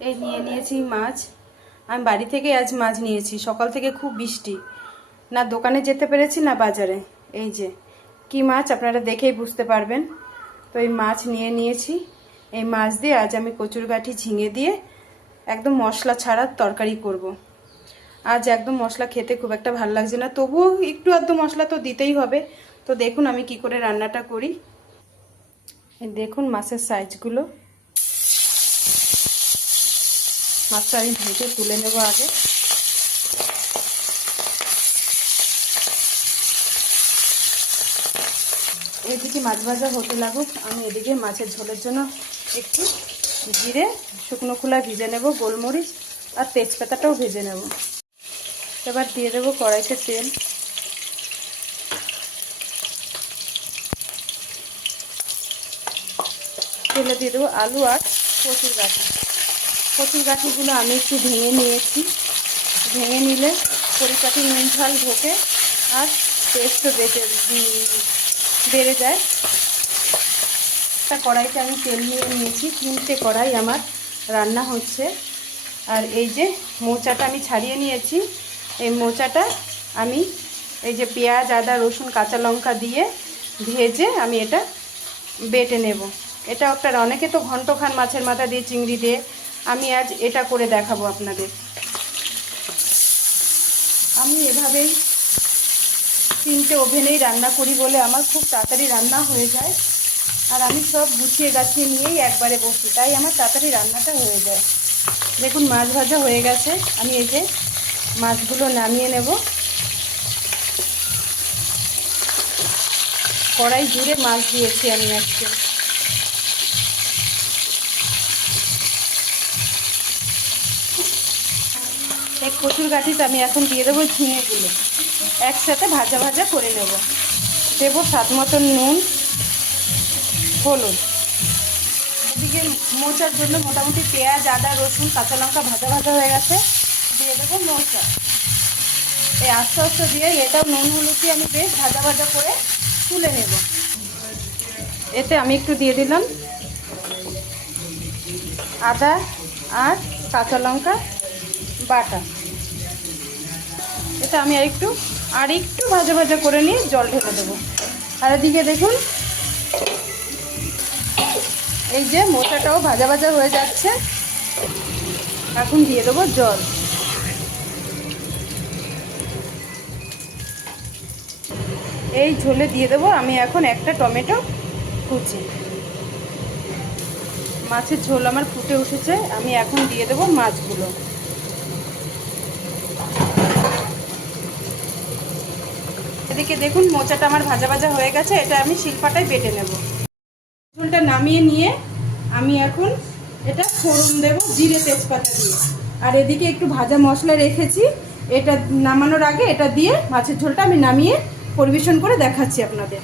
এই নিয়ে নিয়েছি মাছ। আমি বাড়ি থেকে আজ মাছ নিয়েছি। সকাল থেকে খুব বৃষ্টি, না দোকানে যেতে পেরেছি না বাজারে। এই যে কি মাছ আপনারা দেখেই বুঝতে পারবেন। তো এই মাছ নিয়ে নিয়েছি। এই মাছ দিয়ে আজ আমি কচুরগাঠি ঝিঙে দিয়ে একদম মশলা ছাড়া তরকারি করব। আজ একদম মশলা খেতে খুব একটা ভালো লাগছে না, তবুও একটু আধটু মশলা তো দিতেই হবে। তো দেখুন আমি কি করে রান্নাটা করি। দেখুন মাছের সাইজগুলো। মাছটা আমি ভেজে তুলে নেব আগে। এদিকে মাছ ভাজা হতে লাগুক, আমি এদিকে মাছের ঝোলের জন্য একটু জিরে শুকনো খোলা ভেজে নেব, গোলমরিচ আর তেজপাতাটাও ভেজে নেব। এবার দিয়ে দেবো কড়াইতে তেল। তেলে দিয়ে দেবো আলু আর কচুর গাঠি। কচুর গাঠিগুলো আমি একটু ভেঙে নিয়েছি। ভেঙে নিলে পরিপাটি নুন ঝাল ঢোকে আর টেস্টও বেড়ে যায়। একটা কড়াইতে আমি তেল নিয়ে নিয়েছি, 3টে কড়াই আমার রান্না হচ্ছে। আর এই যে মোচাটা আমি ছাড়িয়ে নিয়েছি। এই মোচাটা আমি এই যে পেঁয়াজ আদা রসুন কাঁচা লঙ্কা দিয়ে ভেজে আমি এটা বেটে নেব। এটা একটা, অনেকে তো ঘন্ট খান মাছের মাথা দিয়ে চিংড়ি দিয়ে, আমি আজ এটা করে দেখাবো আপনাদের। আমি এভাবেই 3টে ওভেনেই রান্না করি বলে আমার খুব তাড়াতাড়ি রান্না হয়ে যায়। আর আমি সব গুছিয়ে গাছিয়ে নিয়েই একবারে বসি, তাই আমার তাড়াতাড়ি রান্নাটা হয়ে যায়। দেখুন মাছ ভাজা হয়ে গেছে। আমি এই যে মাছগুলো নামিয়ে নেব। কড়াই জুড়ে মাছ দিয়েছি আমি আজকে। এই কচুর গাঠিতে আমি এখন দিয়ে দেবো ঝিঙেগুলো, একসাথে ভাজা ভাজা করে নেব। দেবো স্বাদ মতন নুন হলুদ। এদিকে মোচার জন্য মোটামুটি পেঁয়াজ আদা রসুন কাঁচা লঙ্কা ভাজা ভাজা হয়ে গেছে। দিয়ে দেবো মোচা। এই আস্তে আস্তে দিয়ে এটাও নুন হলুদ দিয়ে আমি বেশ ভাজা ভাজা করে তুলে নেব। এতে আমি একটু দিয়ে দিলাম আদা আর কাঁচা লঙ্কা বাটা। এটা আমি আর একটু ভাজা ভাজা করে নিয়ে জল ঢেলে দেবো। আর এদিকে দেখুন এই যে মোচাটাও ভাজা ভাজা হয়ে যাচ্ছে। এখন দিয়ে দেবো জল। এই ঝোলে দিয়ে দেবো আমি এখন একটা টমেটো কুচি। মাছের ঝোল আমার ফুটে উঠেছে, আমি এখন দিয়ে দেবো মাছগুলো। এদিকে দেখুন মোচাটা আমার ভাজা ভাজা হয়ে গেছে, এটা আমি শিলপাটায় বেটে নেব। ঝোলটা নামিয়ে নিয়ে আমি এখন এটা ফোড়ন দেব জিরে তেজপাতা দিয়ে। আর এদিকে একটু ভাজা মশলা রেখেছি, এটা নামানোর আগে এটা দিয়ে মাছের ঝোলটা আমি নামিয়ে পরিবেশন করে দেখাচ্ছি আপনাদের।